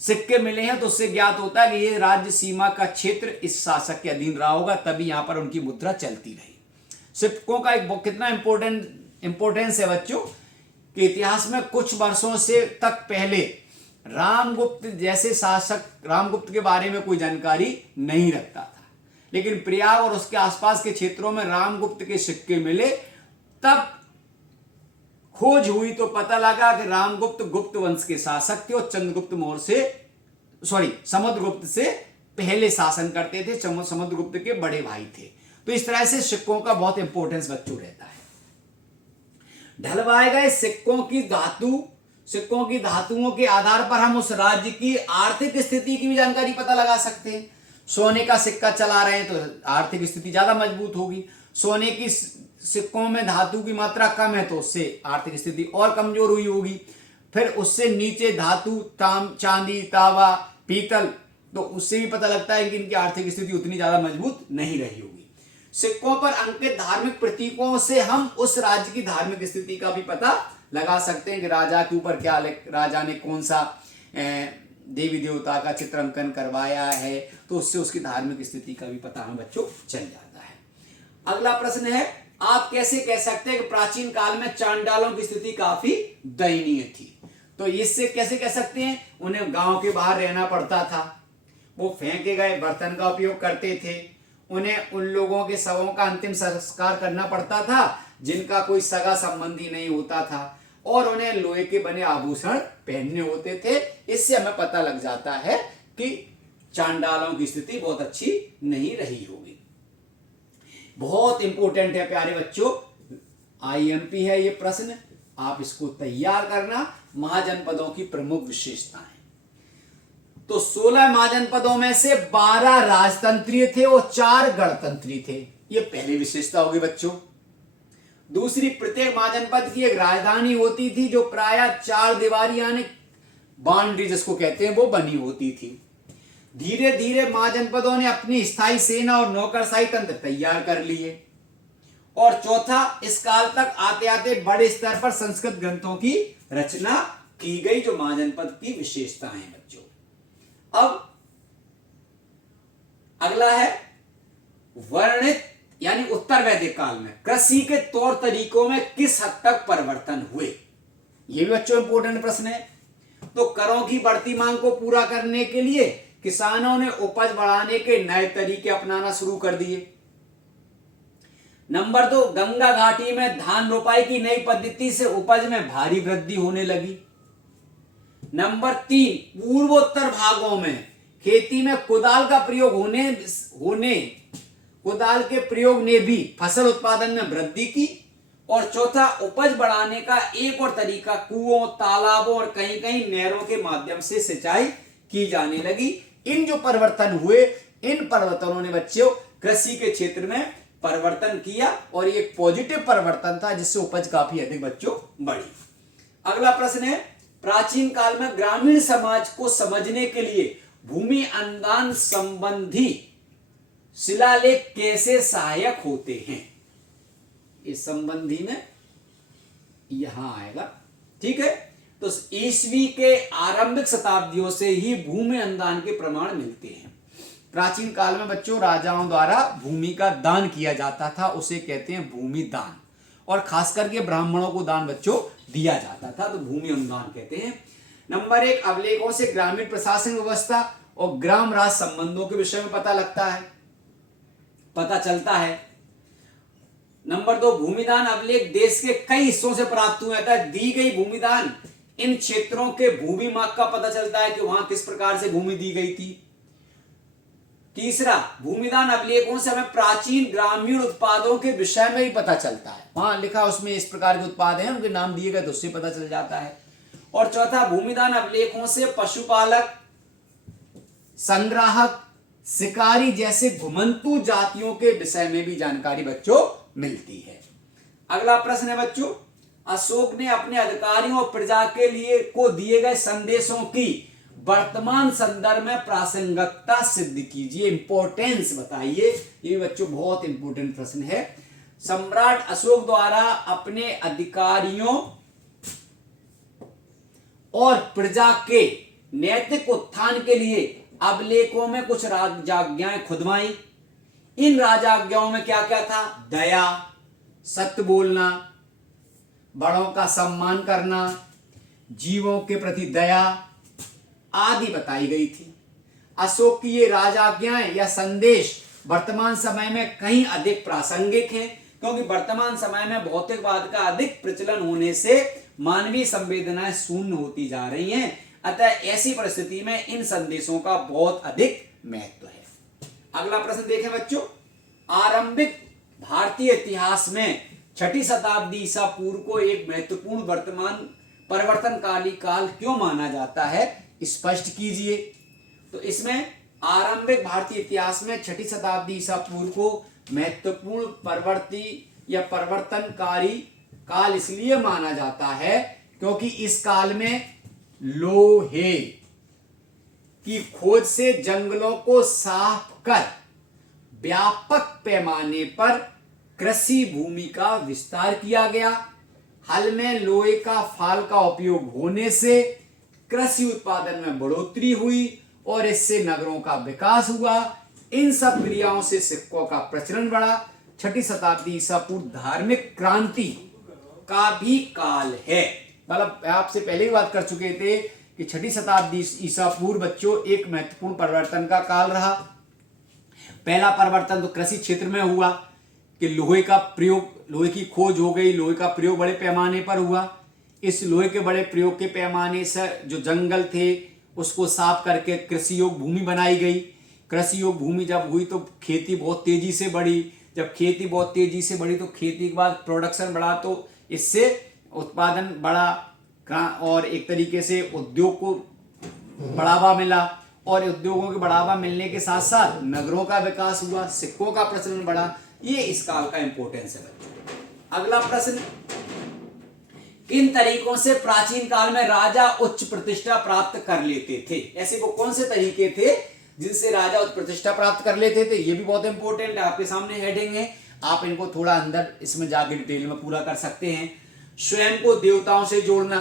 सिक्के मिले हैं तो उससे ज्ञात होता है कि ये राज्य सीमा का क्षेत्र इस शासक के अधीन रहा होगा, तभी यहां पर उनकी मुद्रा चलती रही। सिक्कों का एक कितना इंपोर्टेंस है बच्चों कि इतिहास में कुछ वर्षों से तक पहले रामगुप्त जैसे शासक, रामगुप्त के बारे में कोई जानकारी नहीं रखता था, लेकिन प्रयाग और उसके आसपास के क्षेत्रों में रामगुप्त के सिक्के मिले, तब खोज हुई तो पता लगा कि रामगुप्त गुप्त वंश के शासक थे और समुद्रगुप्त से पहले शासन करते थे, समुद्रगुप्त के बड़े भाई थे। तो इस तरह से सिक्कों का बहुत इंपॉर्टेंस बच्चों रहता है। ढलवाए गए सिक्कों की धातुओं के आधार पर हम उस राज्य की आर्थिक स्थिति की भी जानकारी पता लगा सकते हैं। सोने का सिक्का चला रहे हैं तो आर्थिक स्थिति ज्यादा मजबूत होगी, सोने की सिक्कों में धातु की मात्रा कम है तो उससे आर्थिक स्थिति और कमजोर हुई होगी। फिर उससे नीचे धातु चांदी, तांबा, पीतल, तो उससे भी पता लगता है कि इनकी आर्थिक स्थिति उतनी ज्यादा मजबूत नहीं रही होगी। सिक्कों पर अंकित धार्मिक प्रतीकों से हम उस राज्य की धार्मिक स्थिति का भी पता लगा सकते हैं कि राजा के ऊपर क्या, राजा ने कौन सा देवी देवता का चित्रांकन करवाया है, तो उससे उसकी धार्मिक स्थिति का भी पता हमें बच्चों चल जाता है। अगला प्रश्न है, आप कैसे कह सकते हैं कि प्राचीन काल में चांडालों की स्थिति काफी दयनीय थी। तो इससे कैसे कह सकते हैं, उन्हें गांव के बाहर रहना पड़ता था, वो फेंके गए बर्तन का उपयोग करते थे, उन्हें उन लोगों के शवों का अंतिम संस्कार करना पड़ता था जिनका कोई सगा संबंधी नहीं होता था, और उन्हें लोहे के बने आभूषण पहनने होते थे। इससे हमें पता लग जाता है कि चांडालों की स्थिति बहुत अच्छी नहीं रही होगी। बहुत इंपॉर्टेंट है प्यारे बच्चों, आईएमपी है ये प्रश्न, आप इसको तैयार करना। महाजनपदों की प्रमुख विशेषताएं, तो 16 महाजनपदों में से 12 राजतंत्रीय थे और 4 गणतंत्रीय थे, ये पहली विशेषता होगी बच्चों। दूसरी, प्रत्येक महाजनपद की एक राजधानी होती थी जो प्रायः 4 दीवारी यानी बाउंड्री जिसको कहते हैं वो बनी होती थी। धीरे धीरे महाजनपदों ने अपनी स्थायी सेना और नौकरशाही तंत्र तैयार कर लिए। और चौथा, इस काल तक आते आते बड़े स्तर पर संस्कृत ग्रंथों की रचना की गई, जो महाजनपद की विशेषताएं हैं बच्चों। अब अगला है वर्णित यानी उत्तर वैदिक काल में कृषि के तौर तरीकों में किस हद तक परिवर्तन हुए। यह भी बच्चों इंपोर्टेंट प्रश्न है। तो करों की बढ़ती मांग को पूरा करने के लिए किसानों ने उपज बढ़ाने के नए तरीके अपनाना शुरू कर दिए। नंबर 2, गंगा घाटी में धान रोपाई की नई पद्धति से उपज में भारी वृद्धि होने लगी। नंबर 3, पूर्वोत्तर भागों में खेती में कुदाल का प्रयोग कुदाल के प्रयोग ने भी फसल उत्पादन में वृद्धि की। और चौथा, उपज बढ़ाने का एक और तरीका कुओं, तालाबों और कहीं कहीं नहरों के माध्यम से सिंचाई की जाने लगी। इन जो परिवर्तन हुए, इन परिवर्तनों ने बच्चों कृषि के क्षेत्र में परिवर्तन किया और ये एक पॉजिटिव परिवर्तन था, जिससे उपज काफी अधिक बच्चों बढ़ी। अगला प्रश्न है, प्राचीन काल में ग्रामीण समाज को समझने के लिए भूमि अनुदान संबंधी शिलालेख कैसे सहायक होते हैं। इस संबंधी में यहां आएगा, ठीक है। तो ईस्वी के आरंभिक शताब्दियों से ही भूमि अनुदान के प्रमाण मिलते हैं। प्राचीन काल में बच्चों राजाओं द्वारा भूमि का दान किया जाता था, उसे कहते हैं भूमि दान। और खास करके ब्राह्मणों को दान बच्चों दिया जाता था, तो भूमि अनुदान कहते हैं। नंबर 1, अभिलेखों से ग्रामीण प्रशासन व्यवस्था और ग्राम राज संबंधों के विषय में पता चलता है। नंबर 2, भूमिदान अभिलेख देश के कई हिस्सों से प्राप्त हुए था। दी गई भूमिदान इन क्षेत्रों के भूमि माप का पता चलता है कि वहां किस प्रकार से भूमि दी गई थी। तीसरा, भूमिदान अभिलेखों से हमें प्राचीन ग्रामीण उत्पादों के विषय में भी पता चलता है। वहां लिखा उसमें इस प्रकार के उत्पाद हैं, उनके नाम दिए गए, तो उससे पता चल जाता है। और चौथा, भूमिदान अभिलेखों से पशुपालक, संग्राहक, शिकारी जैसे घुमंतू जातियों के विषय में भी जानकारी बच्चों मिलती है। अगला प्रश्न है बच्चों, अशोक ने अपने अधिकारियों और प्रजा के लिए को दिए गए संदेशों की वर्तमान संदर्भ में प्रासंगिकता सिद्ध कीजिए। इंपॉर्टेंस बताइए। ये बच्चों बहुत इंपॉर्टेंट प्रश्न है। सम्राट अशोक द्वारा अपने अधिकारियों और प्रजा के नैतिक उत्थान के लिए अभिलेखों में कुछ राजाज्ञाएं खुदवाई। इन राजाज्ञाओं में क्या क्या था? दया, सत्य बोलना, बड़ों का सम्मान करना, जीवों के प्रति दया आदि बताई गई थी। अशोक की ये राजाज्ञाएं या संदेश वर्तमान समय में कहीं अधिक प्रासंगिक हैं, क्योंकि वर्तमान समय में भौतिकवाद का अधिक प्रचलन होने से मानवीय संवेदनाएं शून्य होती जा रही हैं। अतः ऐसी परिस्थिति में इन संदेशों का बहुत अधिक महत्व है। अगला प्रश्न देखें बच्चों, आरंभिक भारतीय इतिहास में 6ठी शताब्दी ईसा पूर्व को एक महत्वपूर्ण वर्तमान परिवर्तनकाली काल क्यों माना जाता है, स्पष्ट कीजिए। तो इसमें आरंभिक भारतीय इतिहास में 6ठी शताब्दी ईसा पूर्व को महत्वपूर्ण परिवर्तनकारी काल इसलिए माना जाता है क्योंकि इस काल में लोहे की खोज से जंगलों को साफ कर व्यापक पैमाने पर कृषि भूमि का विस्तार किया गया। हल में लोहे का फाल का उपयोग होने से कृषि उत्पादन में बढ़ोतरी हुई और इससे नगरों का विकास हुआ। इन सब क्रियाओं से सिक्कों का प्रचलन बढ़ा। 6ठी शताब्दी ईसा पूर्व धार्मिक क्रांति का भी काल है। मतलब आपसे पहले ही बात कर चुके थे कि 6ठी शताब्दी ईसा पूर्व बच्चों एक महत्वपूर्ण परिवर्तन का काल रहा। पहला परिवर्तन तो कृषि क्षेत्र में हुआ कि लोहे की खोज हो गई, लोहे का प्रयोग बड़े पैमाने पर हुआ। इस लोहे के बड़े प्रयोग के पैमाने से जो जंगल थे उसको साफ करके कृषि योग्य भूमि बनाई गई। कृषि योग्य भूमि जब हुई तो खेती बहुत तेजी से बढ़ी। जब खेती बहुत तेजी से बढ़ी तो खेती के बाद प्रोडक्शन बढ़ा, तो इससे उत्पादन बढ़ा और एक तरीके से उद्योग को बढ़ावा मिला। और उद्योगों के बढ़ावा मिलने के साथ साथ नगरों का विकास हुआ, सिक्कों का प्रचलन बढ़ा। ये इस काल का इंपॉर्टेंस है बच्चों। अगला प्रश्न, किन तरीकों से प्राचीन काल में राजा उच्च प्रतिष्ठा प्राप्त कर लेते थे? ऐसे वो कौन से तरीके थे जिनसे राजा प्रतिष्ठा प्राप्त कर लेते थे। ये भी बहुत इंपॉर्टेंट है, आपके सामने हेडिंग है, आप इनको थोड़ा अंदर इसमें जाके डिटेल में पूरा कर सकते हैं। स्वयं को देवताओं से जोड़ना,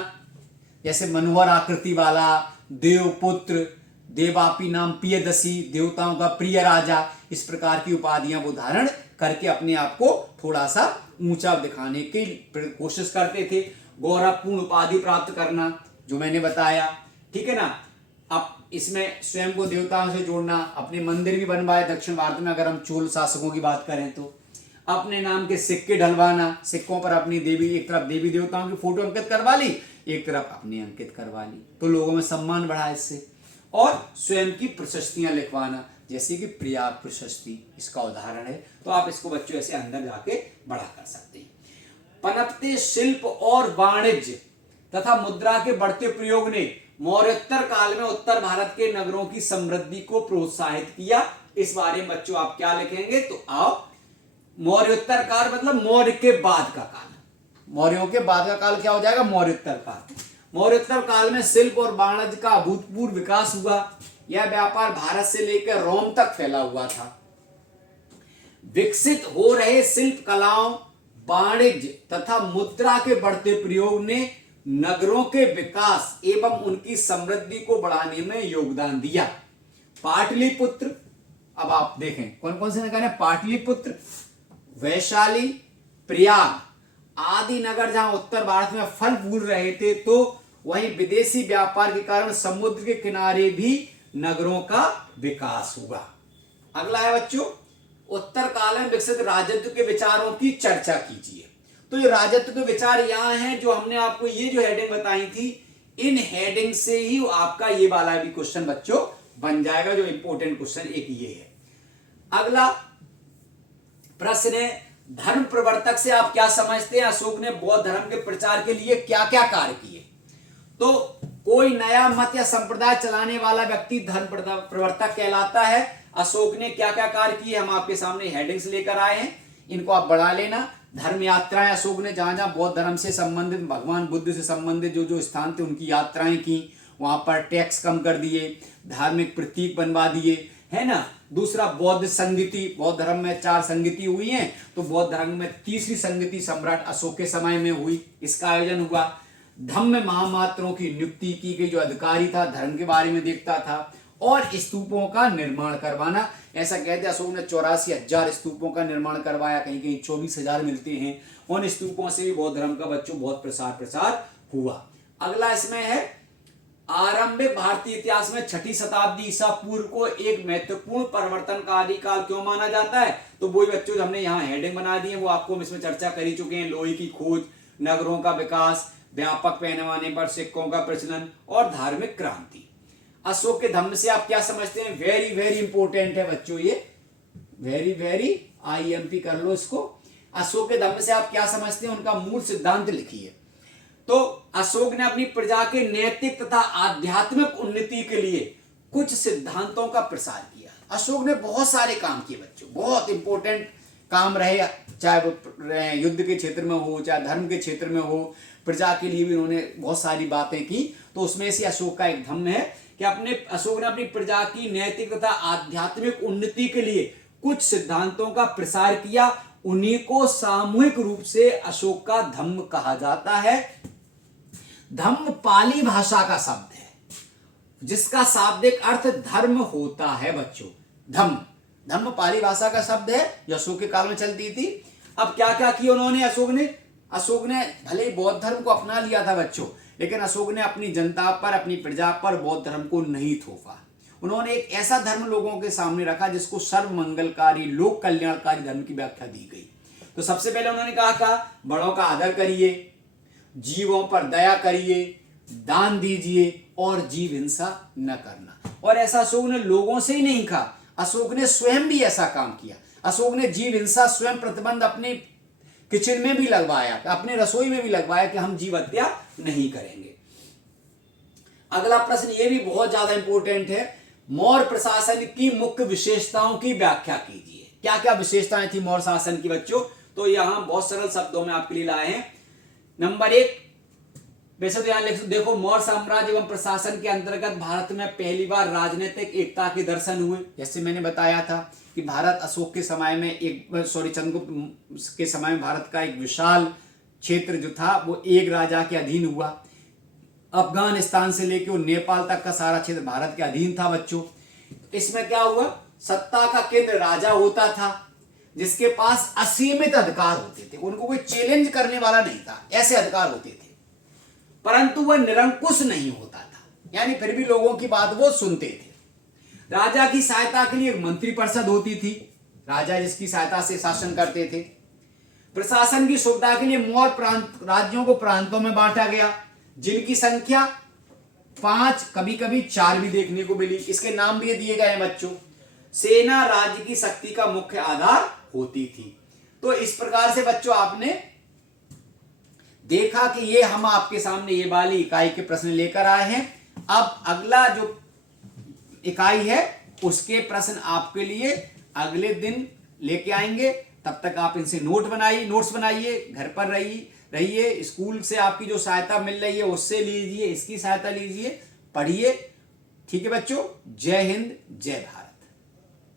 जैसे मनोहर आकृति वाला, देवपुत्र, देवापी नाम प्रियदसी, देवताओं का प्रिय राजा, इस प्रकार की उपाधियां वो धारण करके अपने आप को थोड़ा सा ऊंचा दिखाने की कोशिश करते थे। गौरवपूर्ण उपाधि प्राप्त करना, जो मैंने बताया, ठीक है ना। अब इसमें स्वयं को देवताओं से जोड़ना, अपने मंदिर भी बनवाए दक्षिण भारत में, अगर हम चोल शासकों की बात करें तो। अपने नाम के सिक्के ढलवाना, सिक्कों पर अपनी देवी, एक तरफ देवी देवताओं की फोटो अंकित करवा ली, एक तरफ अपनी अंकित करवा ली, तो लोगों में सम्मान बढ़ा इससे। और स्वयं की प्रशस्तियां लिखवाना, जैसे कि प्रिया प्रशस्ति इसका उदाहरण है। तो आप इसको बच्चों ऐसे अंदर जाके बड़ा कर सकते हैं। पनपते शिल्प और वाणिज्य तथा मुद्रा के बढ़ते प्रयोग ने मौर्योत्तर काल में उत्तर भारत के नगरों की समृद्धि को प्रोत्साहित किया। इस बारे में बच्चों आप क्या लिखेंगे, तो आओ, मौर्योत्तर काल मतलब मौर्य के बाद का काल, मौर्यों के बाद का काल क्या हो जाएगा, मौर्योत्तर काल। मौर्योत्तर काल में शिल्प और वाणिज्य का अभूतपूर्व विकास हुआ। यह व्यापार भारत से लेकर रोम तक फैला हुआ था। विकसित हो रहे शिल्प कलाओं, वाणिज्य तथा मुद्रा के बढ़ते प्रयोग ने नगरों के विकास एवं उनकी समृद्धि को बढ़ाने में योगदान दिया। पाटलिपुत्र, अब आप देखें कौन कौन से नगर हैं, पाटलिपुत्र, वैशाली, प्रयाग आदि नगर जहां उत्तर भारत में फल फूल रहे थे, तो वहीं विदेशी व्यापार के कारण समुद्र के किनारे भी नगरों का विकास हुआ। अगला है बच्चों, उत्तर काल में विकसित राजत्व के विचारों की चर्चा कीजिए। तो ये राजत्व के विचार यहाँ हैं, जो हमने आपको ये जो हेडिंग बताई थी, इन हेडिंग से ही आपका ये वाला भी क्वेश्चन बच्चों बन जाएगा, जो इंपॉर्टेंट क्वेश्चन एक ये है। अगला प्रश्न है, धर्म प्रवर्तक से आप क्या समझते हैं? अशोक ने बौद्ध धर्म के प्रचार के लिए क्या क्या कार्य किए? तो कोई नया मत या संप्रदाय चलाने वाला व्यक्ति धर्म प्रवर्तक कहलाता है। अशोक ने क्या क्या कार्य किए, हम आपके सामने हेडिंग्स लेकर आए हैं, इनको आप बढ़ा लेना। धर्म यात्राएं, अशोक ने जहां जहां बौद्ध धर्म से संबंधित, भगवान बुद्ध से संबंधित जो जो स्थान थे उनकी यात्राएं की, वहां पर टैक्स कम कर दिए, धार्मिक प्रतीक बनवा दिए, है ना। दूसरा बौद्ध संगीति, बौद्ध धर्म में 4 संगीति हुई हैं, तो बौद्ध धर्म में तीसरी संगीति सम्राट अशोक के समय में हुई, इसका आयोजन हुआ। धम्म महामात्रों की नियुक्ति की गई, जो अधिकारी था धर्म के बारे में देखता था। और स्तूपों का निर्माण करवाना, ऐसा कहते हैं अशोक ने 84,000 स्तूपों का निर्माण करवाया, कहीं कहीं 24,000 मिलते हैं। उन स्तूपों से भी बौद्ध धर्म का बच्चों बहुत प्रसार हुआ। अगला इसमें है, आरंभिक भारतीय इतिहास में 6ठी शताब्दी ईसा पूर्व को एक महत्वपूर्ण परिवर्तनकारी काल क्यों माना जाता है? तो वही बच्चों हमने यहाँ हेडिंग बना दी है, वो आपको हम इसमें चर्चा कर ही चुके हैं। लोहे की खोज, नगरों का विकास, व्यापक पैमाने पर सिक्कों का प्रचलन और धार्मिक क्रांति। अशोक के धम्म से आप क्या समझते हैं? वेरी वेरी इंपॉर्टेंट है बच्चों, ये वेरी IMP कर लो इसको। अशोक के धम्म से आप क्या समझते हैं, उनका मूल सिद्धांत लिखिए। तो अशोक ने अपनी प्रजा के नैतिक तथा आध्यात्मिक उन्नति के लिए कुछ सिद्धांतों का प्रसार किया। अशोक ने बहुत सारे काम किए बच्चों, बहुत इंपॉर्टेंट काम रहे, चाहे वो युद्ध के क्षेत्र में हो, चाहे धर्म के क्षेत्र में हो, प्रजा के लिए भी उन्होंने बहुत सारी बातें की। तो उसमें से अशोक का एक धम्म है कि अशोक ने अपनी प्रजा की नैतिक तथा आध्यात्मिक उन्नति के लिए कुछ सिद्धांतों का प्रसार किया। उन्हीं को सामूहिक रूप से अशोक का धम्म कहा जाता है। धम्म पाली भाषा का शब्द है, जिसका शाब्दिक अर्थ धर्म होता है बच्चों। धम्म पाली भाषा का शब्द है, जो अशोक के काल में चलती थी। अब क्या क्या किया उन्होंने? अशोक ने भले ही बौद्ध धर्म को अपना लिया था बच्चों, लेकिन अशोक ने अपनी जनता पर, अपनी प्रजा पर बौद्ध धर्म को नहीं थोपा। उन्होंने एक ऐसा धर्म लोगों के सामने रखा जिसको सर्व मंगलकारी, लोक कल्याणकारी धर्म की व्याख्या दी गई। तो सबसे पहले उन्होंने कहा बड़ों का आदर करिए, जीवों पर दया करिए, दान दीजिए और जीव हिंसा न करना। और ऐसा अशोक ने लोगों से ही नहीं कहा, अशोक ने स्वयं भी ऐसा काम किया। अशोक ने जीव हिंसा स्वयं प्रतिबंध अपने किचन में भी लगवाया, अपने रसोई में भी लगवाया कि हम जीव हत्या नहीं करेंगे। अगला प्रश्न ये भी बहुत ज्यादा इंपॉर्टेंट है, मौर्य प्रशासन की मुख्य विशेषताओं की व्याख्या कीजिए। क्या क्या विशेषताएं थी मौर्य शासन की बच्चों? तो यहां बहुत सरल शब्दों में आपके लिए लाए हैं। नंबर 1, वैसे तो यहाँ देखो, मौर्य साम्राज्य एवं प्रशासन के अंतर्गत भारत में पहली बार राजनीतिक एकता के दर्शन हुए। जैसे मैंने बताया था कि भारत अशोक के समय में चंद्रगुप्त के समय में भारत का एक विशाल क्षेत्र जो था वो एक राजा के अधीन हुआ। अफगानिस्तान से लेकर और नेपाल तक का सारा क्षेत्र भारत के अधीन था बच्चों। इसमें क्या हुआ, सत्ता का केंद्र राजा होता था जिसके पास असीमित अधिकार होते थे, उनको कोई चैलेंज करने वाला नहीं था, ऐसे अधिकार होते थे। परंतु वह निरंकुश नहीं होता था, यानी फिर भी लोगों की बात वो सुनते थे। राजा की सहायता के लिए एक मंत्रिपरिषद होती थी, राजा जिसकी सहायता से शासन करते थे। प्रशासन की सुविधा के लिए मौर्य राज्यों को प्रांतों में बांटा गया, जिनकी संख्या 5 कभी कभी 4 भी देखने को मिली। इसके नाम भी दिए गए हैं बच्चों। सेना राज्य की शक्ति का मुख्य आधार होती थी। तो इस प्रकार से बच्चों आपने देखा कि ये हम आपके सामने ये वाली इकाई के प्रश्न लेकर आए हैं। अब अगला जो इकाई है उसके प्रश्न आपके लिए अगले दिन लेके आएंगे। तब तक आप इनसे नोट्स बनाइए, घर पर रहिए, स्कूल से आपकी जो सहायता मिल रही है उससे लीजिए, इसकी सहायता लीजिए, पढ़िए। ठीक है बच्चों, जय हिंद, जय भारत।